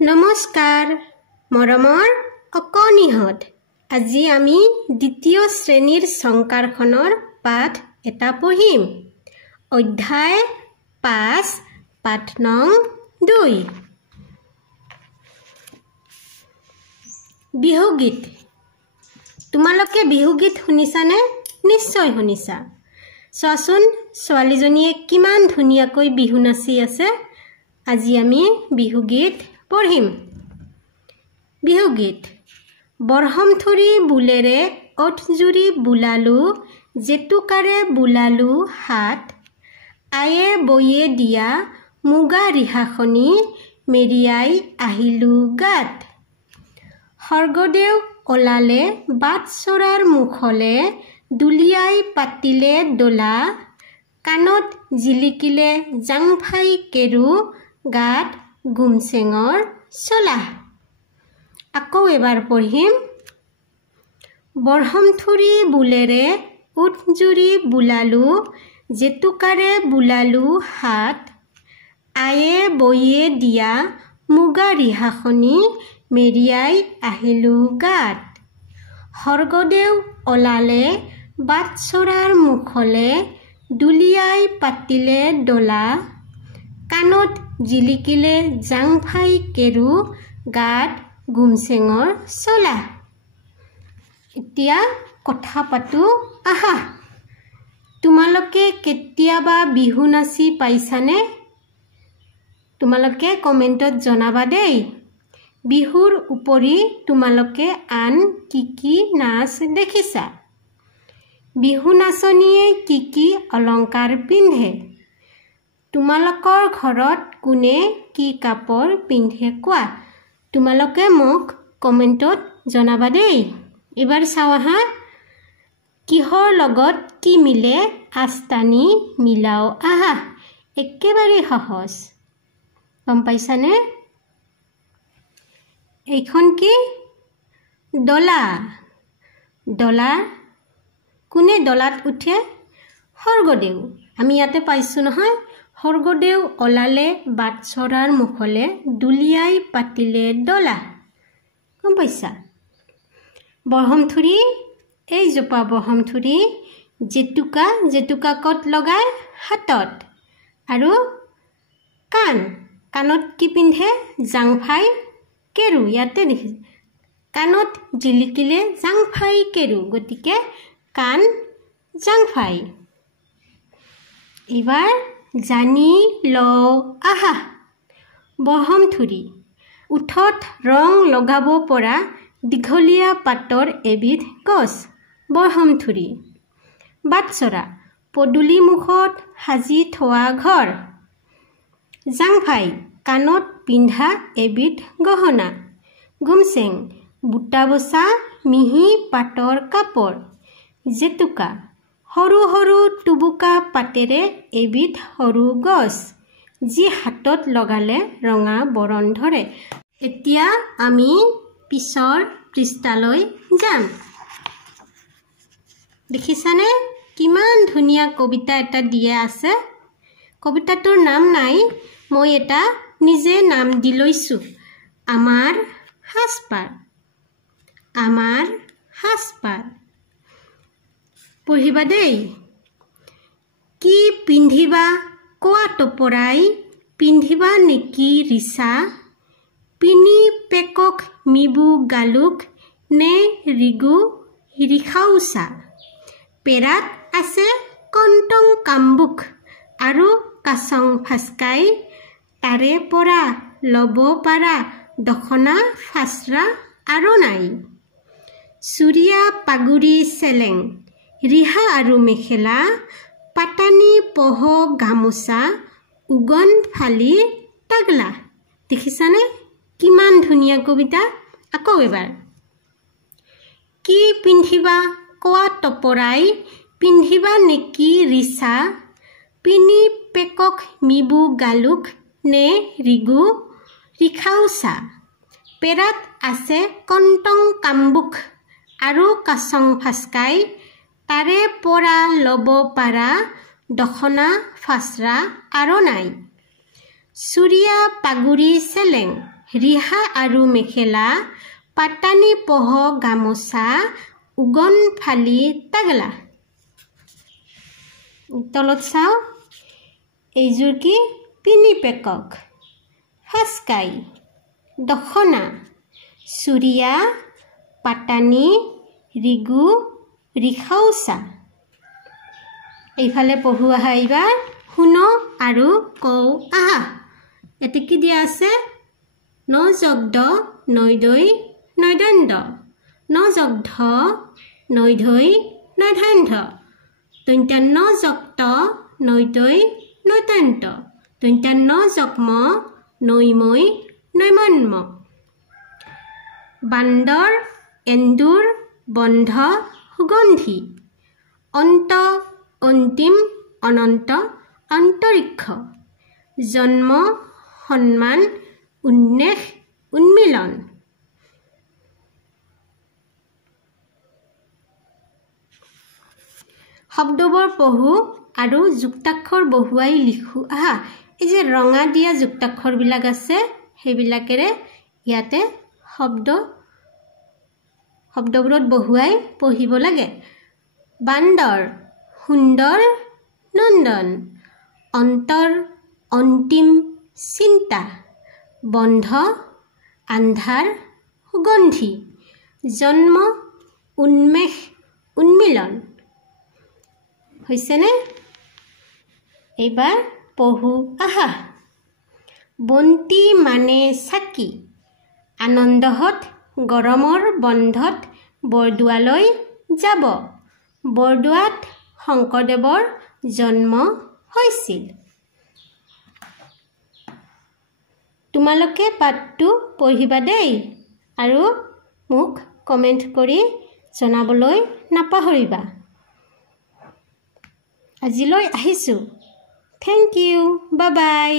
নমস্কাৰ মৰমৰ অকণিহঁত আজি আমি দ্বিতীয় শ্ৰেণীৰ সংকাৰখনৰ পাঠ এটা পঢ়িম অধ্যায় 5 পাঠ নং 2 বিহুগীত তোমালোকে বিহুগীত শুনিছানে নিশ্চয় শুনিছা চোৱাচোন ছোৱালীজনীয়ে কিমান ধুনীয়াকৈ বিহু নাচি আছে আজি আমি বিহুগীত পঢ়িম বিহুগীত বৰহমথুৰি বুলেৰে অঠজুৰি বুলালো জেতুকাৰে বুলালো হাত আয়ে বয়ে দিয়া মুগা ৰিহাখনি মেৰিয়াই আহিলো গাত স্বৰ্গদেউ ওলালে বাট চৰাৰ মুখলে দুলিয়াই পাতিলে দোলা কাণত জিলিকিলে জাংফাই কেৰু গাত গুমচেঙৰ চলা আকৌ এবাৰ পঢ়িম বৰহমথুৰি বুলেৰে উঠজুৰি বুলালো জেতুকাৰে বুলালো হাত আয়ে বয়ে দিয়া মুগা ৰিহাখনি মেৰিয়াই আহিলো গাত স্বৰ্গদেউ ওলালে বাট চৰাৰ মুখলে দুলিয়াই পাতিলে দোলা কাণত জিলিকিলে জাংফাই কেৰু গাত গুমচেঙৰ চলা এতিয়া কথা পাতো আহা তোমালোকে কেতিয়াবা বিহু নাচি পাইছানে তোমালোকে কমেণ্টত জনাবা দেই বিহুৰ উপৰি তোমালোকে আন কি নাচ দেখিছা বিহু নাচনীয়ে কি অলংকাৰ পিন্ধে তোমালোকৰ ঘৰত কোনে কি কাপোৰ পিন্ধে কোৱা তোমালোকে মোক কমেণ্টত জনাবা দেই এবাৰ চাও আহা কিহৰ লগত কি মিলে আস্তানি মিলাও আহা একেবাৰে সহজ গম পাইছানে এইখন কি ডলা ডলা কোনে ডলাত উঠে স্বৰ্গদেউ আমি ইয়াতে পাইছো নহয় স্বৰ্গদেউ ওলালে বাট চৰাৰ মুখলে দুলিয়াই পাতিলে ডলা গম পাইছা বৰহমথুৰি এই জোপা বৰহমথুৰি জেতুকা কত লগাই হাতত আৰু কাণত কি পিন্ধে জাংফাই কেৰু ইয়াতে দেখি কাণত জিলিকিলে জাংফাই কেৰু গতিকে কাণ জাংফাই এবাৰ জানি লও আহা বৰহমথুৰি উঠত ৰং লগাব পৰা দীঘলীয়া পাতৰ এবিধ গছ বৰহমথুৰি বাটচৰা পদূলি মুখত সাজি থোৱা ঘৰ জাংফাই কাণত পিন্ধা এবিধ গহনা গুমচেং বুটা বচা মিহি পাতৰ কাপোৰ জেতুকা সৰু সৰু টুবুকা পাতেৰে এবিধ সৰু গছ যি হাতত লগালে ৰঙা বৰণ ধৰে এতিয়া আমি পিছৰ পৃষ্ঠালৈ যাম দেখিছানে কিমান ধুনীয়া কবিতা এটা দিয়া আছে কবিতাটোৰ নাম নাই মই এটা নিজে নাম দি লৈছো আমাৰ সাজপাৰ পঢ়িবা দেই কি পিন্ধিবা কোৱা টপৰাই পিন্ধিবা নেকি ৰিচা পিনি পেকক মিবু গালুক নে ৰিগু ৰিখাউচা পেৰাত আছে কণ্টং কাম্বুক আৰু কাচং ফাস্কাই তাৰে পৰা ল'ব পাৰা দখনা ফাচৰা আৰু নাই চুৰিয়া পাগুৰি চেলেং ৰিহা আৰু মেখেলা পাটানি পহ গামোচা উগন ফালি তাগলা দেখিছানে কিমান ধুনীয়া কবিতা আকৌ এবাৰ কি পিন্ধিবা কোৱা টপৰাই পিন্ধিবা নেকি ৰিচা পিনি পেকক মিবু গালুক নে ৰিগু ৰিখাউচা পেৰাত আছে কণ্টং কাম্বুক আৰু কাচং ফাস্কাই তাৰে পৰা ল'ব পাৰা দখনা ফাচৰা আৰু নাই চুৰিয়া পাগুৰি চেলেং ৰিহা আৰু মেখেলা পাটানি পহ গামোচা উগন ফালি তাগলা তলত চাও এইযোৰ কি পিনি পেকক হাস্কাই দখনা চুৰিয়া পাটানি ৰিগু ৰিখাউচা এইফালে পঢ়ু আহা এইবাৰ শুনো আৰু কও আহা এতে কি দিয়া আছে ন জগদ নৈদৈ নৈদণ্ড ন জগধ নৈদৈ নৈধান্ধ তৈন্তা ন জক্ত নৈদৈ নৈতান্ত তৈন্তা ন জকম নৈমৈ নৈমন্ম বান্দৰ এন্দুৰ বন্ধ সুগন্ধি অন্ত অন্তিম অনন্ত অন্তৰিক্ষ জন্ম সন্মান উন্মেষ উন্মিলন শব্দবোৰ পঢ়ো আৰু যুক্তাক্ষৰ বহুৱাই লিখো আহা এই যে ৰঙা দিয়া যুক্তাক্ষৰবিলাক আছে সেইবিলাকেৰে ইয়াতে শব্দবোৰত বহুৱাই পঢ়িব লাগে বান্দৰ সুন্দৰ নন্দন অন্তৰ অন্তিম চিন্তা বন্ধ আন্ধাৰ সুগন্ধি জন্ম উন্মেষ উন্মিলন হৈছেনে এইবাৰ পঢ়ো আহা বন্তি মানে চাকি আনন্দহত গৰমৰ বন্ধত বৰদোৱালৈ যাব বৰদোৱাত শংকৰদেৱৰ জন্ম হৈছিল তোমালোকে পাঠটো পঢ়িবা দেই আৰু মোক কমেন্ট কৰি জনাবলৈ নাপাহৰিবা আজিলৈ আহিছো থ্যাংক ইউ বাই বাই